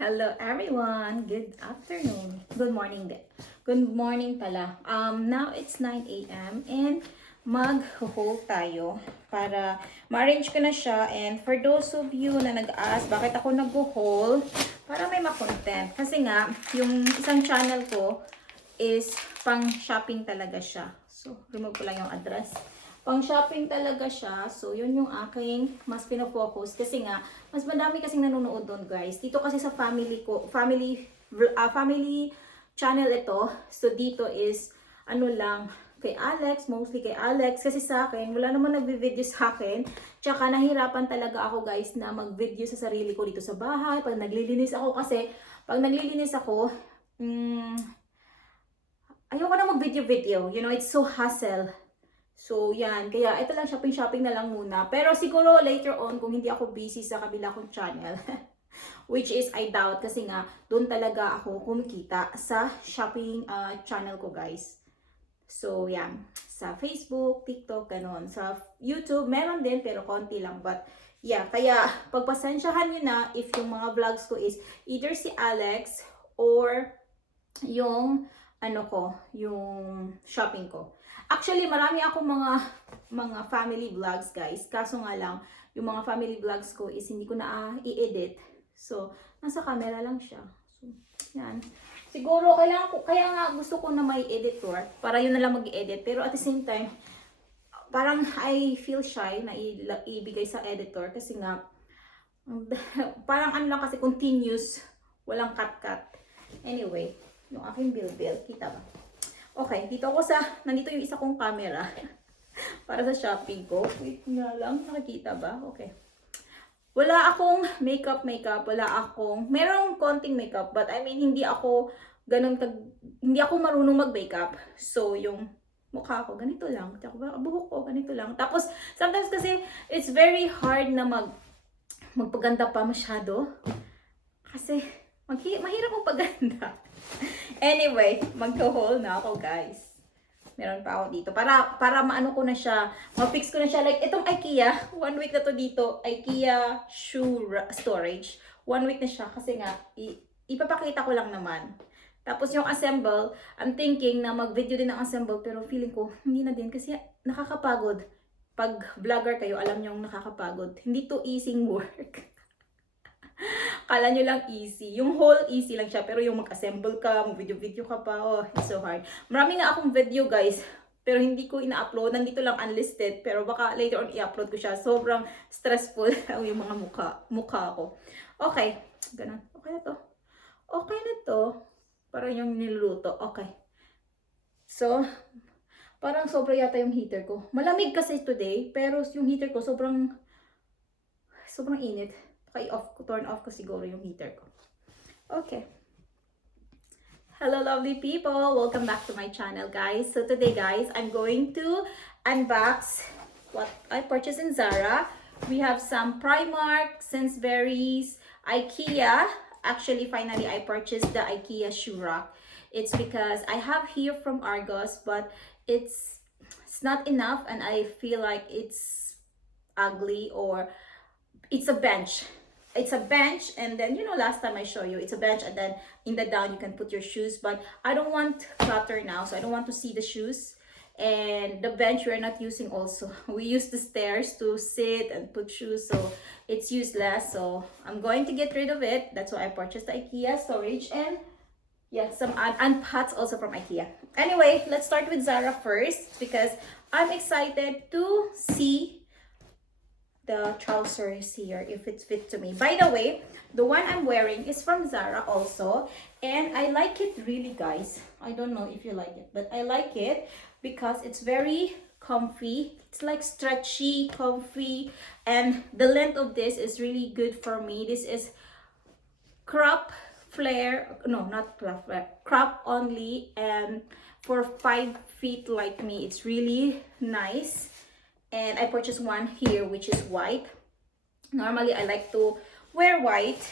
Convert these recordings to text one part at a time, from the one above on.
Hello everyone. Good afternoon. Good morning din. Good morning pala. Now it's 9 a.m. and mag-haul tayo para ma-arrange ko na siya. And for those of you na nag-ask bakit ako nag-haul, para may ma-content. Kasi nga, yung isang channel ko is pang shopping talaga siya. So, remove ko lang yung address. Pang shopping talaga siya. So, yun yung aking mas pinafocus. Kasi nga, mas madami kasing nanonood doon, guys. Dito kasi sa family ko, family channel ito. So, dito is, ano lang, kay Alex, mostly kay Alex. Kasi sa akin, wala naman nagvi-video sa akin. Tsaka, nahirapan talaga ako, guys, na mag-video sa sarili ko dito sa bahay. Pag naglilinis ako kasi, pag naglilinis ako, ayoko na mag-video-video. You know, it's so hassle. So, yan. Kaya, ito lang, shopping na lang muna. Pero siguro, later on, kung hindi ako busy sa kabila kong channel, which is, I doubt, kasi nga, doon talaga ako kumikita sa shopping channel ko, guys. So, yan. Sa Facebook, TikTok, ganon. Sa YouTube, meron din, pero konti lang. But, yeah. Kaya, pagpasensyahan nyo na if yung mga vlogs ko is either si Alex or yung, yung shopping ko. Actually, marami akong mga family vlogs, guys. Kaso nga lang, yung mga family vlogs ko is hindi ko na i-edit. So, nasa camera lang siya. So, yan. Siguro, kaya nga gusto ko na may editor para yun na lang mag-edit. Pero at the same time, parang I feel shy na ibigay sa editor kasi nga, parang ano lang kasi continuous, walang cut-cut. Anyway, yung aking bill, kita ba? Okay, nandito yung isa kong camera para sa shopping ko. Wait nga lang, nakikita ba? Okay. Wala akong makeup, merong konting makeup, but I mean, hindi ako marunong mag-makeup. So, yung mukha ko, ganito lang. Tsaka buhok ko, ganito lang. Tapos, sometimes kasi, it's very hard na magpaganda pa masyado. Kasi, mahirap magpaganda. Anyway, mag-haul na ako, guys. Meron pa ako dito. Para maano ko na siya, ma-fix ko na siya. Like, itong IKEA, 1 week na to dito. IKEA shoe storage. 1 week na siya kasi nga, ipapakita ko lang naman. Tapos yung assemble, I'm thinking na mag-video din ng assemble, pero feeling ko, hindi na din kasi nakakapagod. Pag vlogger kayo, alam nyo nakakapagod. Hindi to easy work. Kala nyo lang easy. Yung whole easy lang siya. Pero yung mag-assemble ka, mag-video-video ka pa, oh, it's so hard. Marami nga akong video, guys. Pero hindi ko ina-upload. Nandito lang unlisted. Pero baka later on i-upload ko siya. Sobrang stressful yung mga mukha ko. Okay. Ganun. Okay na to. Okay na to. Parang yung niluluto. Okay. So, parang sobra yata yung heater ko. Malamig kasi today. Pero yung heater ko sobrang init. Turn off ko siguro yung heater ko. Okay. Hello lovely people! Welcome back to my channel, guys. So today, guys, I'm going to unbox what I purchased in Zara. We have some Primark, Sainsbury's, IKEA. Actually, finally, I purchased the IKEA shoe rack. It's because I have here from Argos, but it's not enough and I feel like it's ugly, or it's a bench. It's a bench, and then, you know, last time I showed you, it's a bench, and then in the down you can put your shoes, but I don't want clutter now, so I don't want to see the shoes. And the bench we're not using also. We use the stairs to sit and put shoes, so it's useless. So I'm going to get rid of it. That's why I purchased the IKEA storage, and yeah, some and pots also from IKEA. Anyway, let's start with Zara first because I'm excited to see the trousers here if it fits to me. By the way, the one I'm wearing is from Zara also, and I like it really, guys. I don't know if you like it, but I like it because it's very comfy. It's like stretchy, comfy, and the length of this is really good for me. This is crop flare, no, not flare, crop only, and for 5 feet like me, it's really nice. And I purchased one here, which is white. Normally, I like to wear white,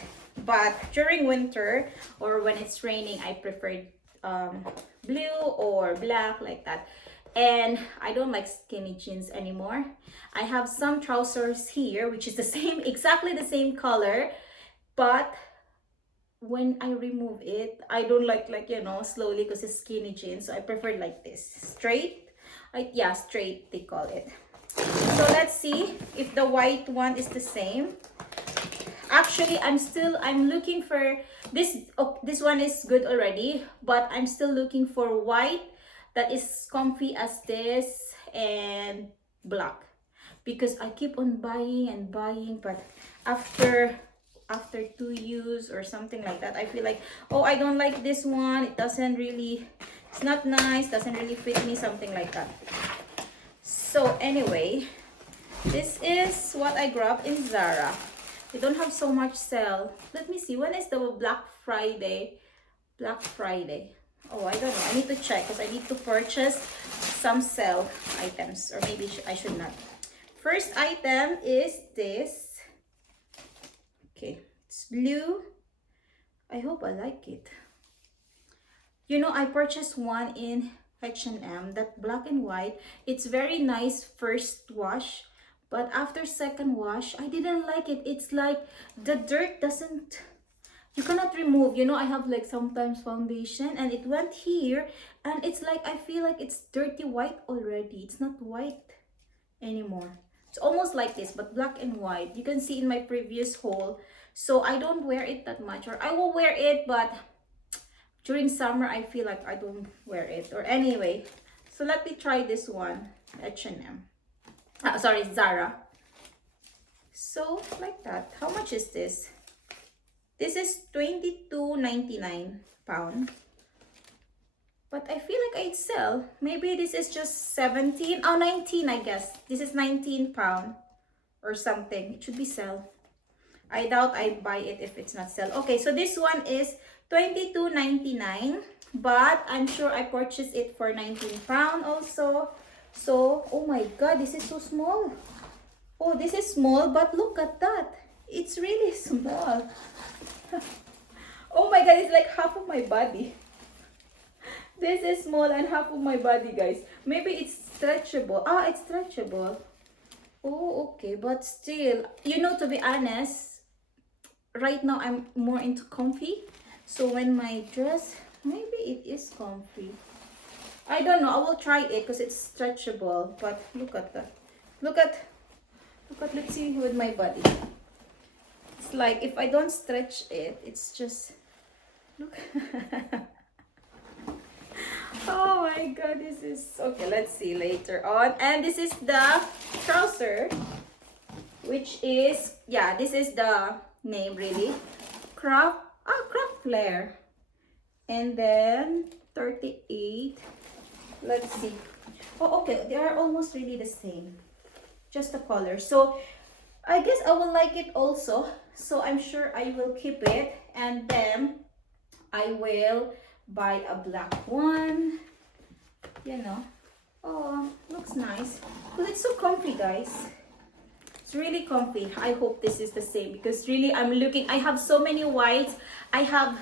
but during winter or when it's raining, I prefer blue or black, like that. And I don't like skinny jeans anymore. I have some trousers here, which is the same, exactly the same color, but when I remove it, I don't like you know, slowly because it's skinny jeans. So I prefer like this. Straight. Yeah, straight they call it. So let's see if the white one is the same. Actually, I'm looking for this. Oh, this one is good already, but I'm still looking for white that is comfy as this and black, because I keep on buying and buying, but after 2 use or something like that, I feel like, oh, I don't like this one. It doesn't really, it's not nice, doesn't really fit me, something like that. So anyway, this is what I grabbed in Zara. They don't have so much sale. Let me see, when is the Black Friday? Black Friday. Oh, I don't know. I need to check because I need to purchase some sale items, or maybe I should not. First item is this. Okay, it's blue. I hope I like it. You know, I purchased one in H&M, that black and white. It's very nice first wash, but after second wash, I didn't like it. It's like the dirt doesn't, you cannot remove. You know, I have like sometimes foundation and it went here and it's like, I feel like it's dirty white already. It's not white anymore. It's almost like this, but black and white. You can see in my previous haul. So I don't wear it that much, or I will wear it, but during summer I feel like I don't wear it. Or anyway, so let me try this one. H&M. Sorry, Zara. So like that. How much is this? This is £22.99. But I feel like I'd sell. Maybe this is just 17. Oh, 19, I guess. This is £19 or something. It should be sell. I doubt I'd buy it if it's not sell. Okay, so this one is £22.99. But I'm sure I purchased it for £19 also. So, oh my god, this is so small. Oh, this is small, but look at that. It's really small. Oh my god, it's like half of my body. This is small and half of my body, guys. Maybe it's stretchable. Ah, it's stretchable. Oh, okay. But still, you know, to be honest, right now I'm more into comfy. So when my dress, maybe it is comfy. I don't know. I will try it because it's stretchable. But look at that. Look at, let's see with my body. It's like if I don't stretch it, it's just, look. Oh my god, this is okay. Let's see later on. And this is the trouser, which is, yeah, this is the name really, craft flare. And then 38. Let's see. Oh, okay, they are almost really the same, just the color. So I guess I will like it also. So I'm sure I will keep it, and then I will buy a black one, you know. Oh, looks nice, but it's so comfy, guys. It's really comfy. I hope this is the same, because really I'm looking, I have so many whites. I have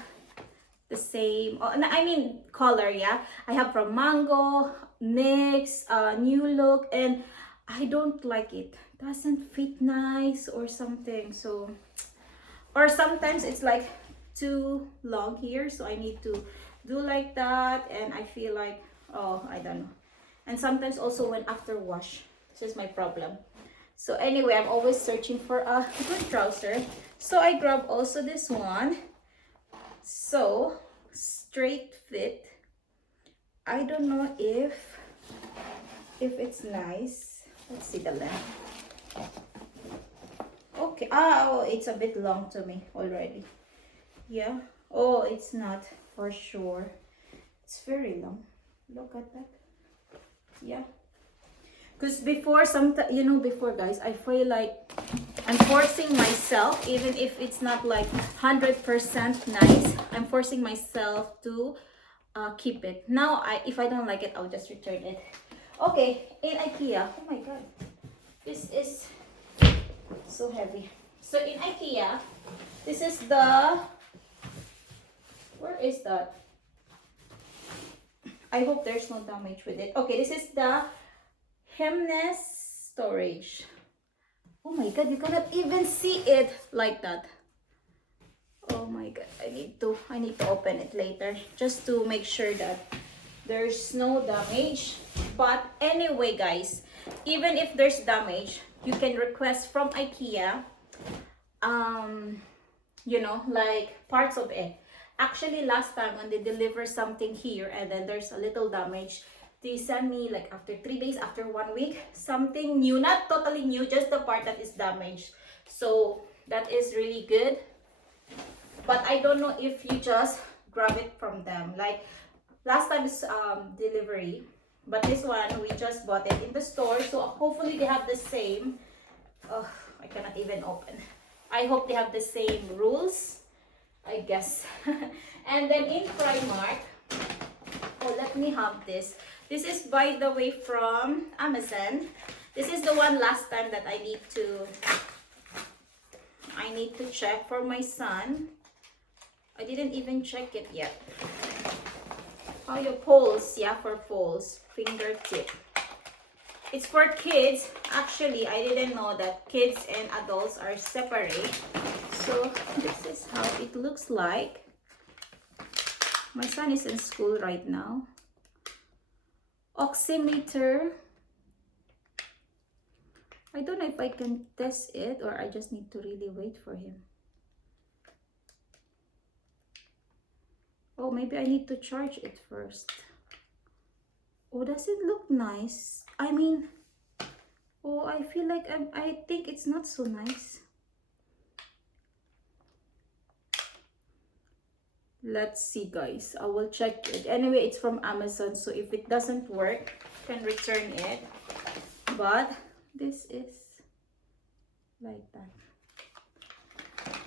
the same, I mean color, yeah. I have from Mango, NYX, New Look, and I don't like it. Doesn't fit nice or something. So, or sometimes it's like too long here, so I need to do like that, and I feel like, oh, I don't know. And sometimes also when after wash, this is my problem. So anyway, I'm always searching for a good trouser. So I grab also this one. So straight fit. I don't know if it's nice. Let's see the length. Okay. Oh, it's a bit long to me already. Yeah. Oh, it's not for sure. It's very long. Look at that. Yeah. Because before, you know, before, guys, I feel like I'm forcing myself, even if it's not like 100% nice, I'm forcing myself to keep it. Now, if I don't like it, I'll just return it. Okay, in IKEA. Oh my god. This is so heavy. So in IKEA, this is the, where is that? I hope there's no damage with it. Okay, this is the Hemnes storage. Oh my god, you cannot even see it like that. Oh my god, I need to open it later just to make sure that there's no damage. But anyway guys, even if there's damage, you can request from IKEA you know, like parts of it. Actually, last time when they deliver something here and then there's a little damage, they send me like after 3 days, after 1 week, something new, not totally new, just the part that is damaged. So that is really good. But I don't know if you just grab it from them. Like last time is delivery, but this one we just bought it in the store. So hopefully they have the same. Oh, I cannot even open. I hope they have the same rules, I guess. And then in Primark, oh, let me have this. This is, by the way, from Amazon. This is the one last time that I need to check for my son. I didn't even check it yet. Oh, your poles, yeah, for poles, fingertip. It's for kids. Actually, I didn't know that kids and adults are separate. So this is how it looks like. My son is in school right now. Oximeter. I don't know if I can test it or I just need to really wait for him. Oh, maybe I need to charge it first. Oh, does it look nice? I mean, oh, I feel like I think it's not so nice. Let's see, guys. I will check it. Anyway, it's from Amazon, so if it doesn't work, you can return it. But this is like that.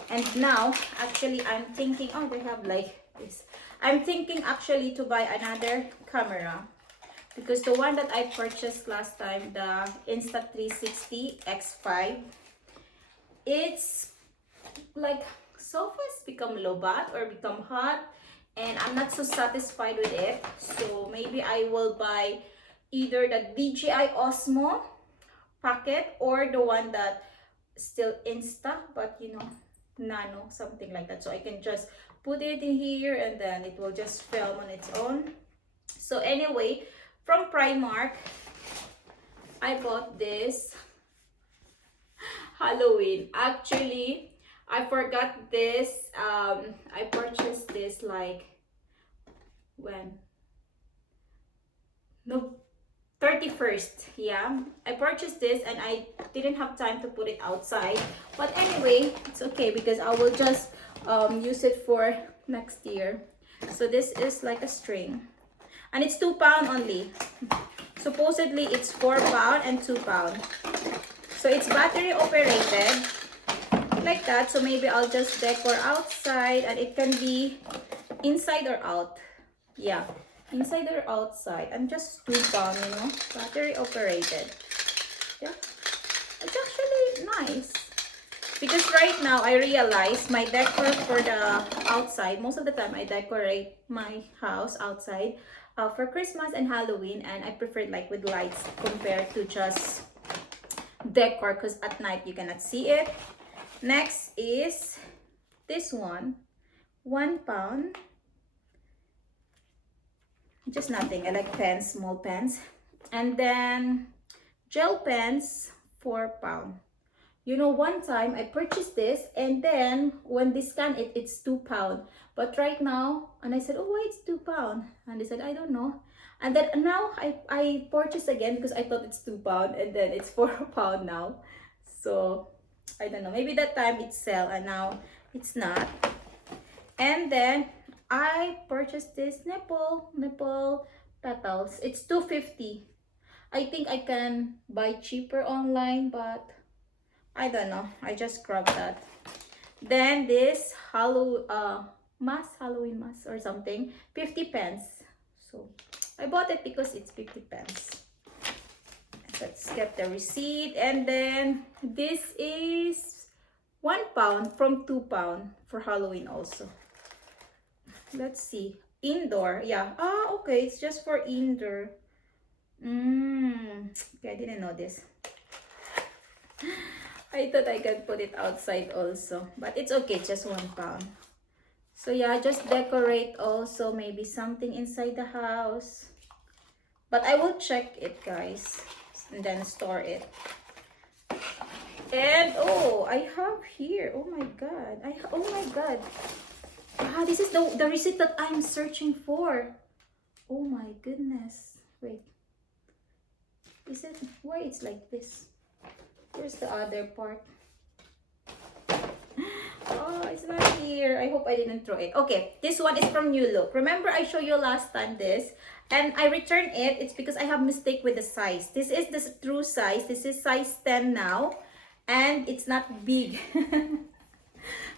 And now, actually, I'm thinking, oh, they have like this. I'm thinking actually to buy another camera. Because the one that I purchased last time, the Insta360 X5, it's like so fast become low-bat or become hot, and I'm not so satisfied with it. So maybe I will buy either the DJI Osmo Pocket or the one that still Insta, but you know, nano, something like that. So I can just put it in here and then it will just film on its own. So anyway, from Primark, I bought this Halloween. Actually, I forgot this. I purchased this like when? No, 31st. Yeah, I purchased this and I didn't have time to put it outside. But anyway, it's okay because I will just use it for next year. So this is like a string. And it's £2 only. Supposedly it's £4 and £2. So it's battery operated like that. So maybe I'll just decor outside and it can be inside or out. Yeah, inside or outside. And just £2, you know, battery operated. Yeah, it's actually nice. Because right now I realize my decor for the outside, most of the time I decorate my house outside for Christmas and Halloween, and I prefer it like with lights compared to just decor because at night you cannot see it. Next is this one, £1. Just nothing. I like pens, small pens. And then gel pens, £4. You know, one time I purchased this and then when they scan it, it's £2. But right now, and I said, oh, why it's £2? And they said, I don't know. And then now I purchased again because I thought it's £2 and then it's £4 now. So I don't know. Maybe that time it's sale and now it's not. And then I purchased this nipple petals. It's $2.50. I think I can buy cheaper online, but I don't know. I just grabbed that. Then this Halloween mask or something, 50p. So I bought it because it's 50p. Let's get the receipt. And then this is £1 from £2 for Halloween also. Let's see. Indoor. Yeah. Ah, okay. It's just for indoor. Okay, I didn't know this. I thought I could put it outside also. But it's okay. It's just £1. So yeah, just decorate also, maybe something inside the house. But I will check it, guys, and then store it. And oh, I have here. Oh my god. Oh my god. Ah, this is the receipt that I'm searching for. Oh my goodness. Wait. Is it why it's like this? Where's the other part? Oh, it's not here. I hope I didn't throw it. Okay, this one is from New Look. Remember I showed you last time this, and I returned it. It's because I have mistake with the size. This is the true size. This is size 10 now, and it's not big.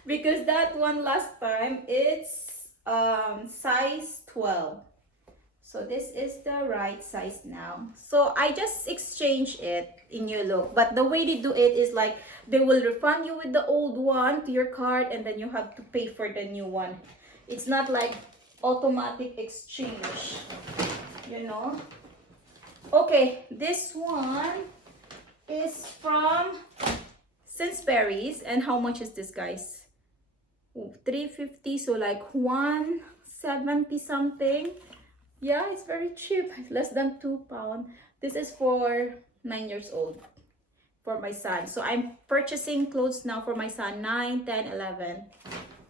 Because that one last time it's size 12. So this is the right size now. So I just exchange it in New Look. But the way they do it is like they will refund you with the old one to your card, and then you have to pay for the new one. It's not like automatic exchange, you know. Okay, this one is from Sainsbury's. And how much is this, guys? Ooh, $3.50, so like $1.70 something. Yeah, it's very cheap, less than £2. This is for 9 years old, for my son. So I'm purchasing clothes now for my son, 9, 10, 11.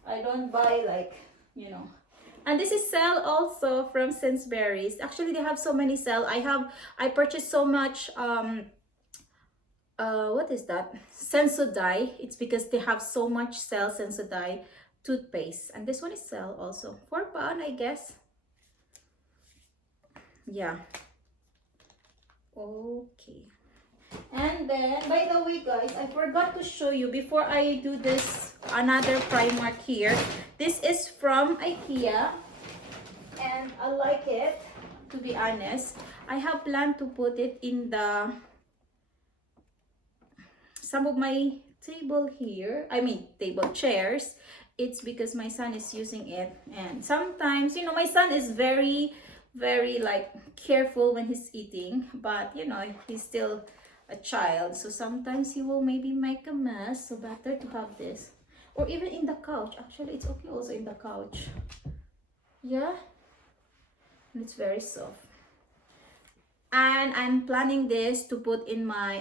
I don't buy like, you know. And this is sale also from Sainsbury's. Actually, they have so many sale. I purchased so much, what is that? Sensodyne. It's because they have so much sale, Sensodyne toothpaste. And this one is sale also. £4, I guess. Yeah. Okay. And then, by the way, guys, I forgot to show you before I do this another Primark here. This is from IKEA, and I like it, to be honest. I have planned to put it in the some of my table here. I mean, table chairs. It's because my son is using it, and sometimes, you know, my son is very like careful when he's eating, but you know, he's still a child, so sometimes he will maybe make a mess. So better to have this, or even in the couch. Actually, it's okay also in the couch. Yeah, and it's very soft. And I'm planning this to put in my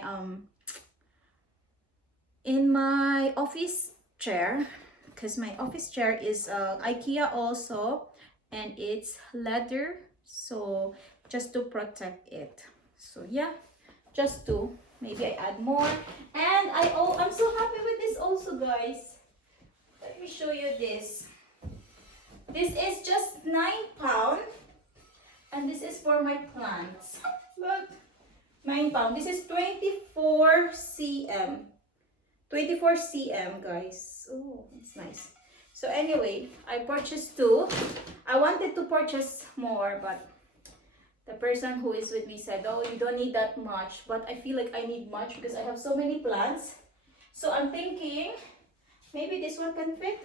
office chair, because my office chair is IKEA also, and it's leather. So just to protect it. So yeah, just to maybe I add more. And I'm so happy with this also, guys. Let me show you this. This is just £9, and this is for my plants. Look, £9. This is 24 cm. 24 cm, guys. Oh, it's nice. So anyway, I purchased 2. I wanted to purchase more, but the person who is with me said, oh, you don't need that much. But I feel like I need much because I have so many plants. So I'm thinking maybe this one can fit.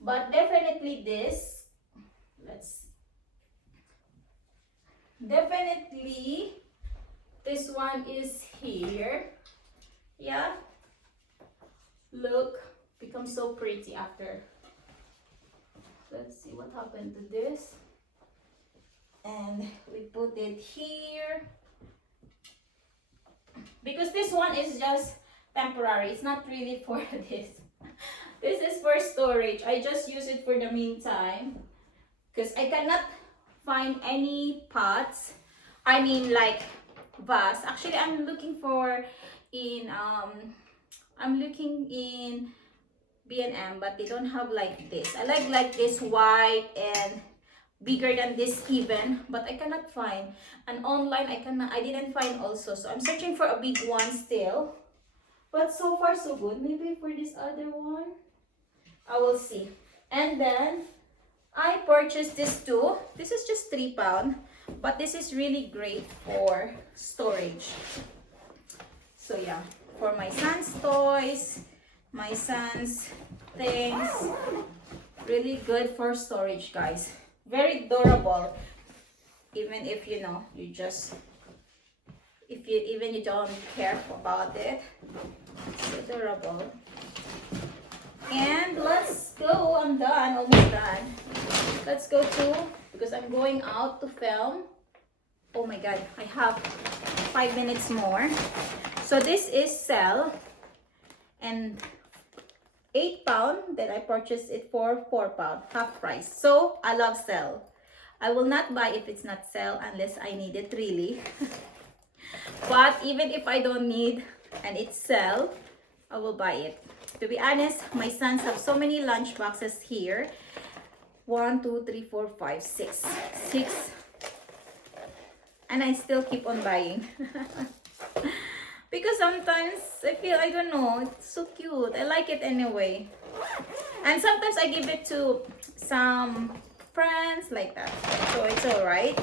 But definitely this. Definitely this one is here. Yeah. Look, becomes so pretty after. Let's see what happened to this. And we put it here. Because this one is just temporary. It's not really for this. This is for storage. I just use it for the meantime. Because I cannot find any pots. I mean like vase. Actually, I'm looking in B&M, but they don't have like this. I like this white and bigger than this even, but I cannot find. And online I didn't find also. So I'm searching for a big one still. But so far so good. Maybe for this other one, I will see. And then I purchased this too. This is just £3, but this is really great for storage. So yeah, for my son's toys, my son's things, really good for storage, guys. Very durable, even if you know you don't care about it. It's so durable. And let's go. I'm done. Almost done. Let's go to, because I'm going out to film. Oh my god, I have 5 minutes more. So this is Cell. And £8, then I purchased it for £4, half price. So I love Cell. I will not buy if it's not Cell unless I need it really. But even if I don't need and it's Cell, I will buy it. To be honest, my sons have so many lunch boxes here. 1, 2, 3, 4, 5, 6. 6. And I still keep on buying. Because sometimes I feel, I don't know, it's so cute. I like it anyway. And sometimes I give it to some friends like that. So it's alright.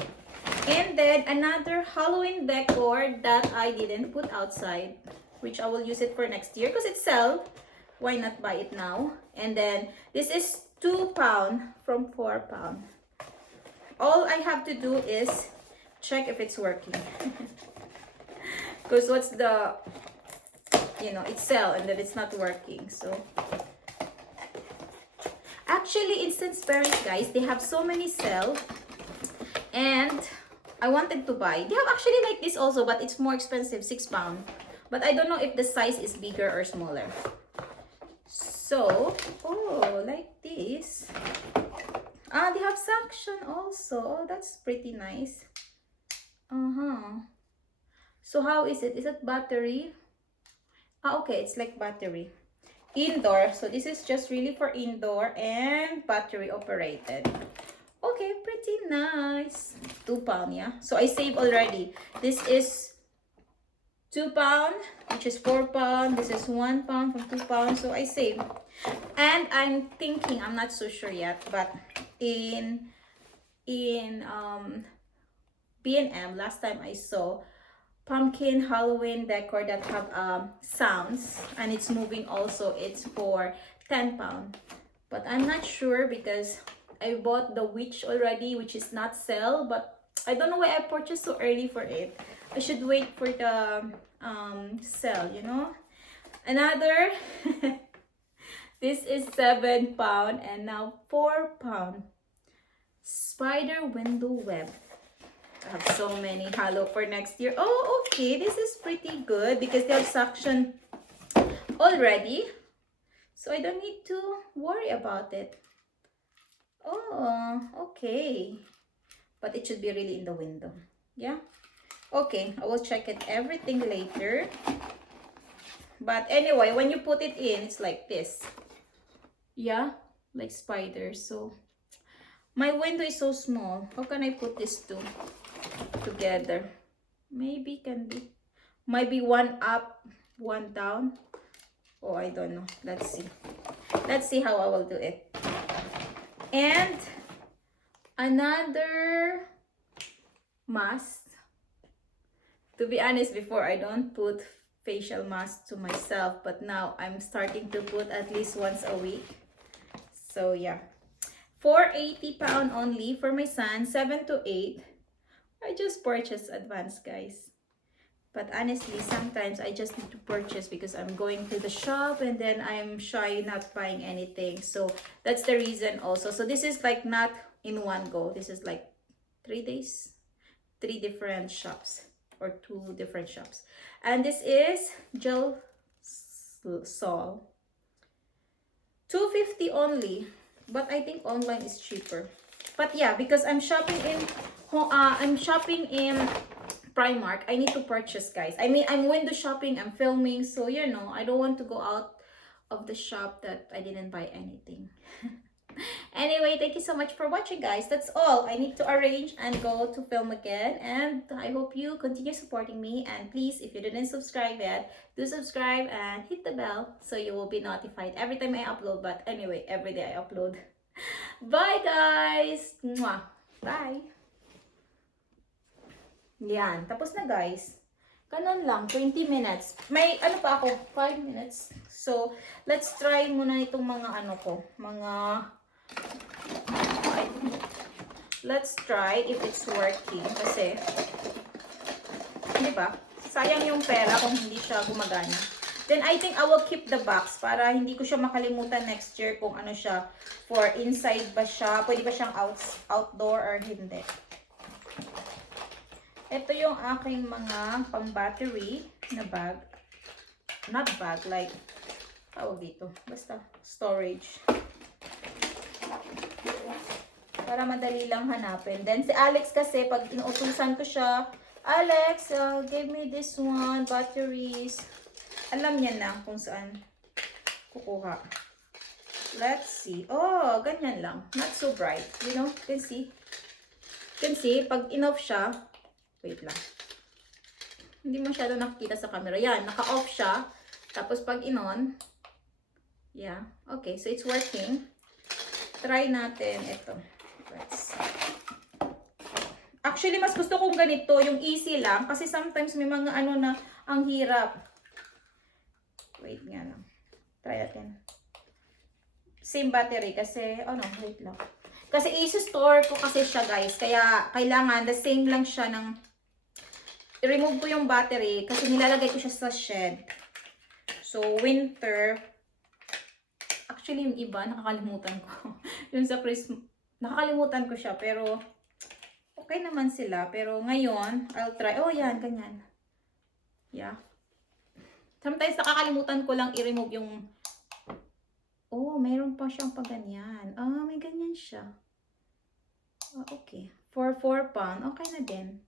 And then another Halloween decor that I didn't put outside, which I will use it for next year because it's Cell. Why not buy it now? And then this is £2 from £4. All I have to do is check if it's working. Because what's the, you know, it's Cell and then it's not working. So actually in Sainsbury's, guys, they have so many Cell, and I wanted to buy. They have actually like this also, but it's more expensive, £6. But I don't know if the size is bigger or smaller. So, oh, like this. Ah, they have suction also. Oh, that's pretty nice. So how is it? Is it battery? Ah, okay, it's like battery. Indoor. So this is just really for indoor and battery operated. Okay, pretty nice. £2, yeah. So I saved already. This is £2, which is £4. This is £1 from £2. So I saved. And I'm thinking, I'm not so sure yet, but in B&M last time I saw pumpkin Halloween decor that have sounds, and it's moving also. It's for £10. But I'm not sure because I bought the witch already, which is not Cell, but I don't know why I purchased so early for it. I should wait for the Cell, you know. Another this is £7 and now £4. Spider window web. I have so many Halo for next year. Oh, okay, this is pretty good because they have suction already, so I don't need to worry about it. Oh, okay, but it should be really in the window. Yeah, okay, I will check it everything later. But anyway, when you put it in, it's like this. Yeah, like spiders. So my window is so small. How can I put this together? Maybe can be, might be one up, one down. Oh, I don't know. Let's see. Let's see how I will do it. And another mask. To be honest, before I don't put facial mask to myself, but now I'm starting to put at least once a week. So yeah, for £80 only for my son, 7 to 8. I just purchased advance, guys. But honestly, sometimes I just need to purchase because I'm going to the shop and then I'm shy not buying anything. So that's the reason also. So this is like not in one go. This is like 3 days, 3 different shops or 2 different shops. And this is gel sol. $2.50 only. But I think online is cheaper. But yeah, because I'm shopping in Primark, I need to purchase, guys. I mean, I'm window shopping, I'm filming, so you know, I don't want to go out of the shop that I didn't buy anything. Anyway, thank you so much for watching, guys. That's all. I need to arrange and go to film again, and I hope you continue supporting me. And please, if you didn't subscribe yet, do subscribe and hit the bell so you will be notified every time I upload. But anyway, every day I upload. Bye, guys. Mwah. Bye. Yan, tapos na, guys. Ganun lang, 20 minutes. May ano pa ako, 5 minutes. So, let's try muna itong mga ano ko, let's try if it's working. Kasi, di ba? Sayang yung pera kung hindi siya gumagana. Then I think I will keep the box para hindi ko siya makalimutan next year kung ano siya. For inside ba siya, pwede ba siyang outdoor or hindi. Ito yung aking mga pang-battery na bag. Not bag, like, tawag dito. Basta, storage. Para madali lang hanapin. Then, si Alex kasi, pag inuutusan ko siya, Alex, give me this one, batteries. Alam niya na kung saan kukuha. Let's see. Oh, ganyan lang. Not so bright. You know, you can see. You can see, pag in-off siya, wait lang. Hindi masyado nakikita sa camera. Yan, naka-off siya. Tapos pag in-on, yeah. Okay, so it's working. Try natin ito. Let's see. Actually, mas gusto kong ganito, yung easy lang. Kasi sometimes may mga ano na ang hirap. Wait nga lang. Try natin. Same battery kasi, oh no, wait lang. Kasi i-store ko kasi siya guys. Kaya kailangan, the same lang siya ng, i-remove ko yung battery kasi nilalagay ko siya sa shed. So, winter, actually yung iba, nakakalimutan ko. Yung sa Christmas, nakakalimutan ko siya, pero okay naman sila. Pero ngayon, I'll try. Oh, yan, ganyan. Yeah. Sometimes nakakalimutan ko lang i-remove yung, oh, mayroon pa siyang pa ganyan. Ah, may ganyan siya. Oh, okay. For 4 pound, okay na din.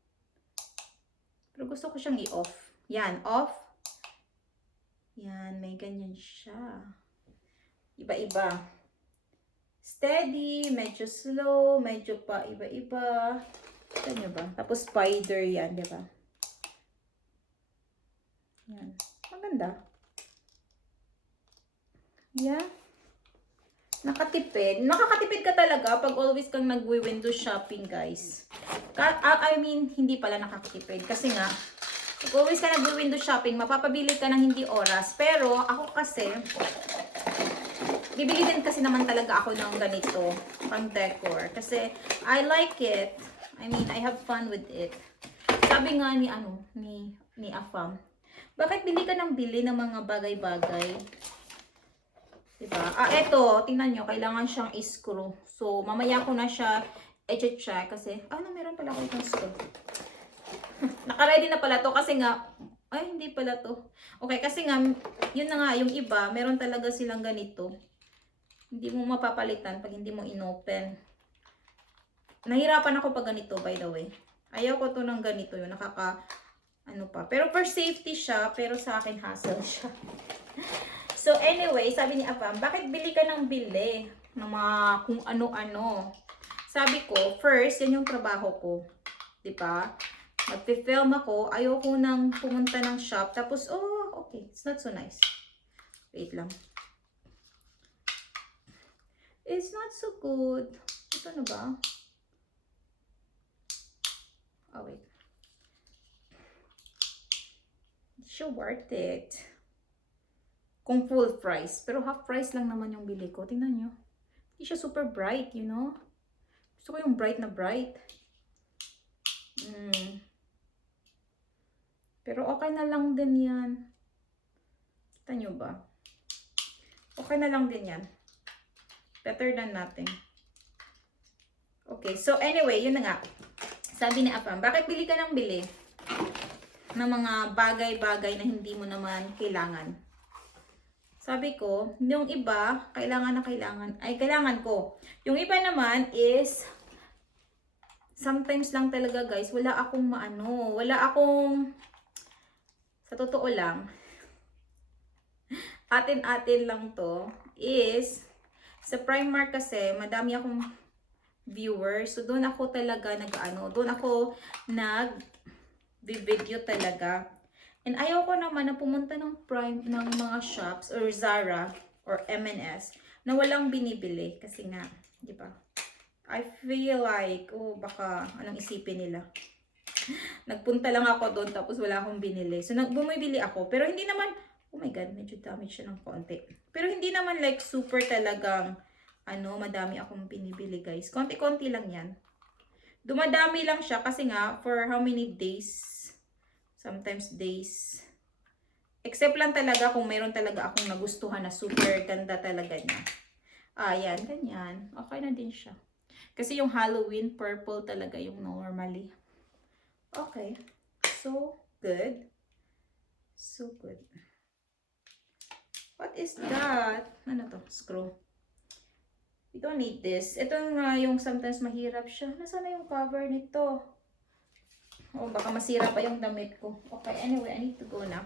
Pero gusto ko siyang i-off. Yan, off. Yan, may ganyan siya. Iba-iba. Steady, medyo slow, medyo pa iba-iba. Ito nyo ba? Tapos spider yan, di ba? Yan. Maganda. Yeah. Nakatipid. Nakakatipid ka talaga pag always kang nag-window shopping, guys. I mean, hindi pala nakakatipid. Kasi nga, pag always ka nag-window shopping, mapapabili ka ng hindi oras. Pero, ako kasi, bibili din kasi naman talaga ako ng ganito, pang decor. Kasi, I like it. I mean, I have fun with it. Sabi nga ni Afam, bakit bili ka ng bili ng mga bagay-bagay? Diba? Eto, tingnan nyo, kailangan siyang i-screw. So, mamaya ko na siya i-check kasi, meron pala ako itong screw. Naka-ready na pala to kasi nga, ay, hindi pala to. Okay, kasi nga, yun na nga, yung iba, meron talaga silang ganito. Hindi mo mapapalitan pag hindi mo inopen. Nahirapan ako pag ganito, by the way. Ayaw ko to ng ganito, yun, pa. Pero for safety siya, pero sa akin hassle siya. So anyway, sabi ni Apam, bakit bili ka ng bili ng mga kung ano-ano? Sabi ko, first, yan yung trabaho ko. Diba? Magpi-film ako, ayoko nang pumunta ng shop. Tapos, oh, okay, it's not so nice. Wait lang. It's not so good. Ito na ba? Oh, wait. It's so worth it. Kung full price. Pero half price lang naman yung bili ko. Tingnan nyo. Hindi siya super bright, you know? Gusto ko yung bright na bright. Pero okay na lang din yan. Kita nyo ba? Okay na lang din yan. Better than nothing. Okay, so anyway, yun na nga. Sabi ni Apam, bakit bili ka ng bili ng mga bagay-bagay na hindi mo naman kailangan? Sabi ko, yung iba, kailangan ko. Yung iba naman is, sometimes lang talaga guys, wala akong sa totoo lang, atin-atin lang to, is, sa Primark kasi, madami akong viewers. So, doon ako talaga doon ako nag-video talaga. And ayaw ko naman na pumunta ng mga shops or Zara or M&S na walang binibili. Kasi nga, di ba? I feel like, baka anong isipin nila. Nagpunta lang ako doon tapos wala akong binili. So, bumibili ako. Pero hindi naman, oh my God, medyo damage siya ng konti. Pero hindi naman like super talagang, madami akong binibili guys. Konti-konti lang yan. Dumadami lang siya kasi nga, for how many days? Sometimes days. Except lang talaga kung meron talaga akong nagustuhan na super ganda talaga niya. Ayan, ganyan. Okay na din siya. Kasi yung Halloween purple talaga yung normally. Okay. So good. So good. What is that? Ano to? Screw. We don't need this. Ito nga yung sometimes mahirap siya. Nasaan na yung cover nito? Oh, baka masira pa yung damit ko. Okay, anyway, I need to go now.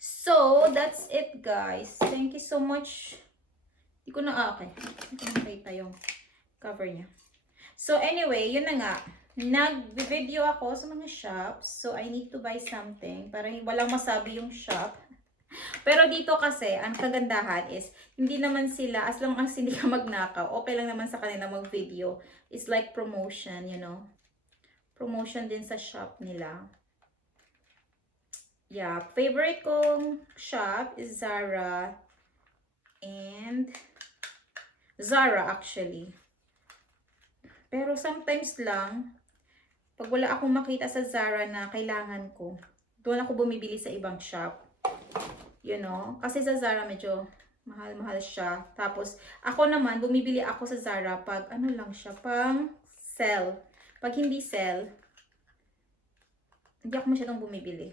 So, that's it guys. Thank you so much. Hindi ko na, okay. Hindi ko nakita yung cover niya. So, anyway, yun na nga. Nag-video ako sa mga shops. So, I need to buy something para walang masabi yung shop. Pero dito kasi, ang kagandahan is, hindi naman sila, as long as hindi ka magnakaw, okay lang naman sa kanila mag-video. It's like promotion, you know. Promotion din sa shop nila. Yeah, favorite kong shop is Zara. And Zara actually. Pero sometimes lang, pag wala akong makita sa Zara na kailangan ko, doon ako bumibili sa ibang shop. You know, kasi sa Zara medyo mahal-mahal siya. Tapos, ako naman, bumibili ako sa Zara pag ano lang siya, pang sell. Pag hindi sell, hindi ako masyadong bumibili.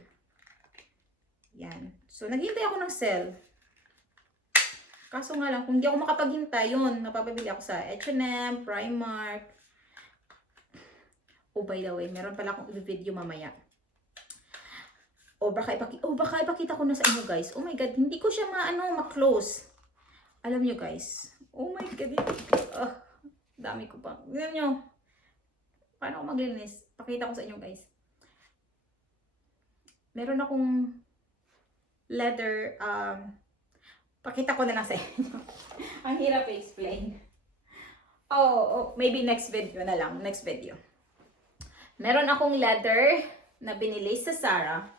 Yan. So, naghihintay ako ng sell. Kaso nga lang, kung hindi ako makapaghintay, yun, napapabili ako sa H&M, Primark. Oh, by the way, meron pala akong i-video mamaya. O baka ipakita ko na sa inyo guys. Oh my god, hindi ko siya ma-close. Alam nyo guys. Oh my god, dami ko pa. Tignan nyo. Paano ako maglinis? Pakita ko sa inyo guys. Meron akong leather, pakita ko na lang sa inyo. Ang hirap i-explain. Oh, maybe next video na lang. Next video. Meron akong leather na binili sa Zara.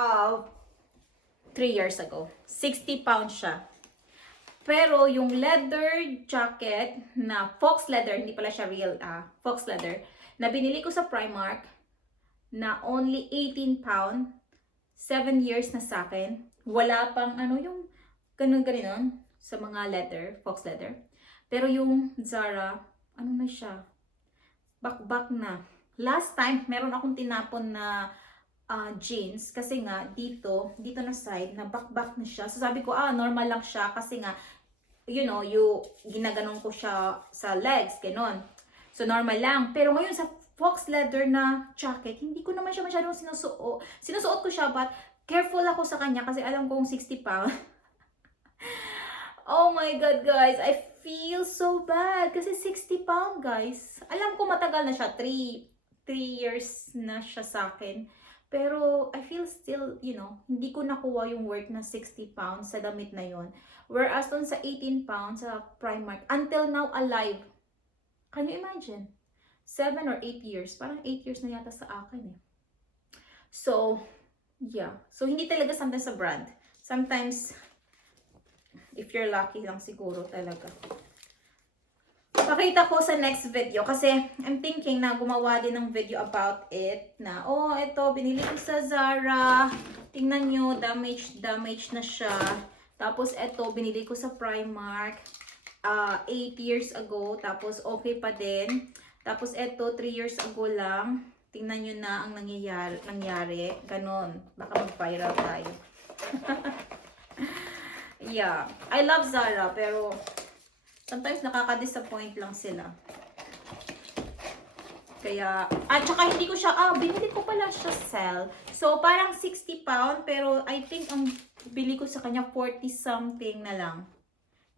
3 years ago. 60 pounds siya. Pero yung leather jacket na fox leather, hindi pala siya real fox leather, na binili ko sa Primark na only 18 pound, 7 years na sa akin. Wala pang yung ganun sa mga leather, fox leather. Pero yung Zara, na siya? Back na. Last time, meron akong tinapon na jeans kasi nga dito na side na back na siya. So sabi ko normal lang siya kasi nga you know, ginaganon ko siya sa legs, ganon. So normal lang. Pero ngayon sa fox leather na jacket, hindi ko naman siya masyadong sinusuot. Sinusuot ko siya but careful ako sa kanya kasi alam kong 60 pounds. Oh my god guys, I feel so bad kasi 60 pounds guys. Alam ko matagal na siya, 3 years na siya sa akin. Pero, I feel still, you know, hindi ko nakuha yung worth na 60 pounds sa damit na yon. Whereas, dun sa 18 pounds sa Primark, until now, alive. Can you imagine? 7 or 8 years. Parang 8 years na yata sa akin eh. So, yeah. So, hindi talaga sometimes sa brand. Sometimes, if you're lucky lang siguro talaga. Pakita ko sa next video kasi I'm thinking na gumawa din ng video about it na ito binili ko sa Zara, tingnan nyo, damage na siya. Tapos ito binili ko sa Primark 8 years ago, tapos okay pa din. Tapos ito 3 years ago lang, tingnan nyo na ang nangyari, ganon, baka mag-viral tayo. Yeah, I love Zara pero sometimes nakaka-disappoint lang sila. Kaya, at saka hindi ko siya, binili ko pala siya sell. So, parang 60 pound, pero I think ang bili ko sa kanya 40 something na lang.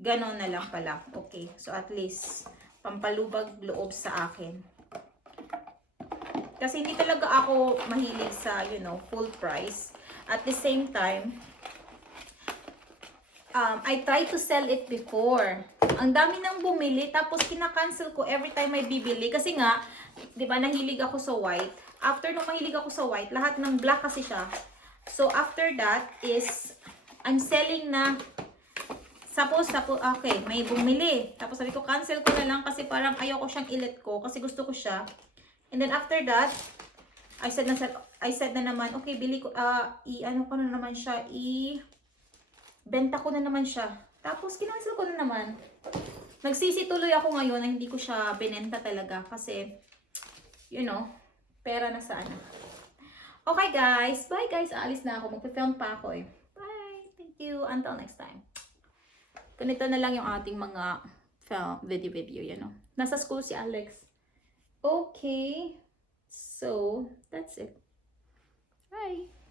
Ganon na lang pala. Okay, so at least, pampalubag loob sa akin. Kasi hindi talaga ako mahilig sa, you know, full price. At the same time, I tried to sell it before. Ang dami nang bumili, tapos kina-cancel ko every time may bibili. Kasi nga, di ba, nahilig ako sa white. After nung mahilig ako sa white, lahat ng black kasi siya. So, after that is, I'm selling na, suppose, okay, may bumili. Tapos sabi ko, cancel ko na lang kasi parang ayoko siyang i-let ko kasi gusto ko siya. And then after that, I said na naman, okay, bili ko, ano ko na naman siya, benta ko na naman siya. Tapos, kinancel ko na naman. Nagsisi tuloy ako ngayon na hindi ko siya binenta talaga kasi, you know, pera na sana. Okay guys, bye guys, aalis na ako. Magpe-film pa ako eh. Bye, thank you, until next time. Ganito na lang yung ating mga video, you know. Nasa school si Alex. Okay, so, that's it. Bye.